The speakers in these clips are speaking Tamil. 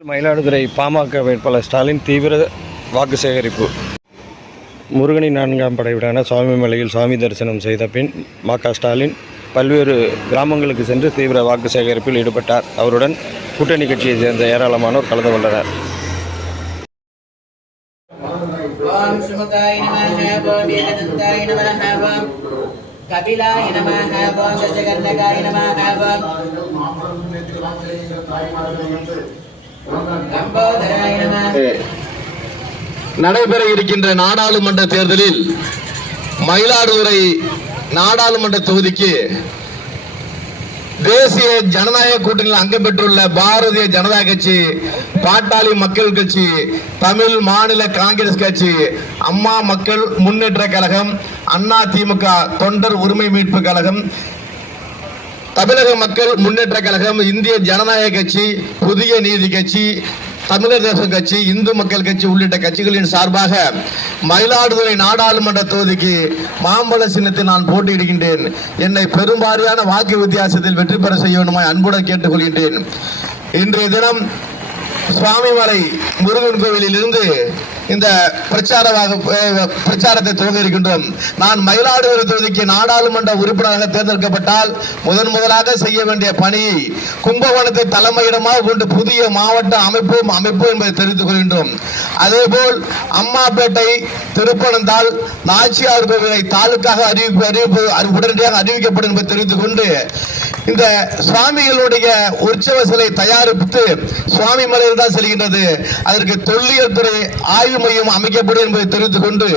மயிலாடுதுறை பாமக வேட்பாளர் ஸ்டாலின் தீவிர வாக்கு சேகரிப்பு. முருகனின் நான்காம் படைவிடான சுவாமிமலையில் சுவாமி தரிசனம் செய்த பின் ம க ஸ்டாலின் பல்வேறு கிராமங்களுக்கு சென்று தீவிர வாக்கு சேகரிப்பில் ஈடுபட்டார். அவருடன் கூட்டணி கட்சியைச் சேர்ந்த ஏராளமானோர் கலந்து கொண்டனர். கபிலாய நடைபெற இருக்கின்ற நாடாளுமன்ற தேர்தலில் மயிலாடுதுறை நாடாளுமன்ற தொகுதிக்கு தேசிய ஜனநாயக கூட்டணியில் அங்கம் பெற்றுள்ள பாரதிய ஜனதா கட்சி பாட்டாளி மக்கள் கட்சி தமிழ் மாநில காங்கிரஸ் கட்சி அம்மா மக்கள் முன்னேற்ற கழகம் அண்ணா திமுக தொண்டர் உரிமை மீட்பு கழகம் தமிழக மக்கள் முன்னேற்ற கழகம் இந்திய ஜனநாயக கட்சி புதிய நீதி கட்சி தமிழர் தேசம் கட்சி இந்து மக்கள் கட்சி உள்ளிட்ட கட்சிகளின் சார்பாக மயிலாடுதுறை நாடாளுமன்ற தொகுதிக்கு மாம்பழ சின்னத்தில் நான் போட்டியிடுகின்றேன். என்னை பெரும்பாலான வாக்கு வித்தியாசத்தில் வெற்றி பெற செய்ய வேண்டுமாய் அன்புடன் கேட்டுக்கொள்கின்றேன். இன்றைய தினம் சுவாமிமலை முருகன் கோவிலில் இருந்து இந்த பிரச்சார பிரச்சாரத்தை துவங்க இருக்கின்றோம். நான் மயிலாடுதுறை தொகுதிக்கு நாடாளுமன்ற உறுப்பினராக தேர்ந்தெடுக்கப்பட்டால் முதன் முதலாக செய்ய வேண்டிய பணி கும்பகோணத்தை தலைமையிடமாக கொண்டு புதிய மாவட்ட அமைப்பும் அமைப்பும் என்பதை தெரிவித்துக் கொள்கின்றோம். அதேபோல் அம்மாப்பேட்டை திருப்பனந்தாள் நாச்சியார் கோவிலை தாலுக்காக அறிவிப்பு அறிவிப்பு உடனடியாக அறிவிக்கப்படும் என்பதை தெரிவித்துக் கொண்டு இந்த சுவாமிகளுடைய உற்சவ சிலை தயாரித்து சுவாமி மலையில் தான் செல்கின்றது. அதற்கு தொல்லியல் துறை ஆய்வு மையம் அமைக்கப்படும் என்பதை தெரிவித்துக் கொண்டு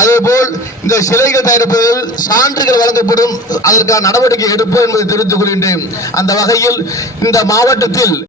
அதேபோல் இந்த சிலைகள் தயாரிப்பதில் சான்றுகள் வழங்கப்படும் அதற்கான நடவடிக்கை எடுப்போம் என்பதை தெரிவித்துக் கொள்கின்றேன். அந்த வகையில் இந்த மாவட்டத்தில்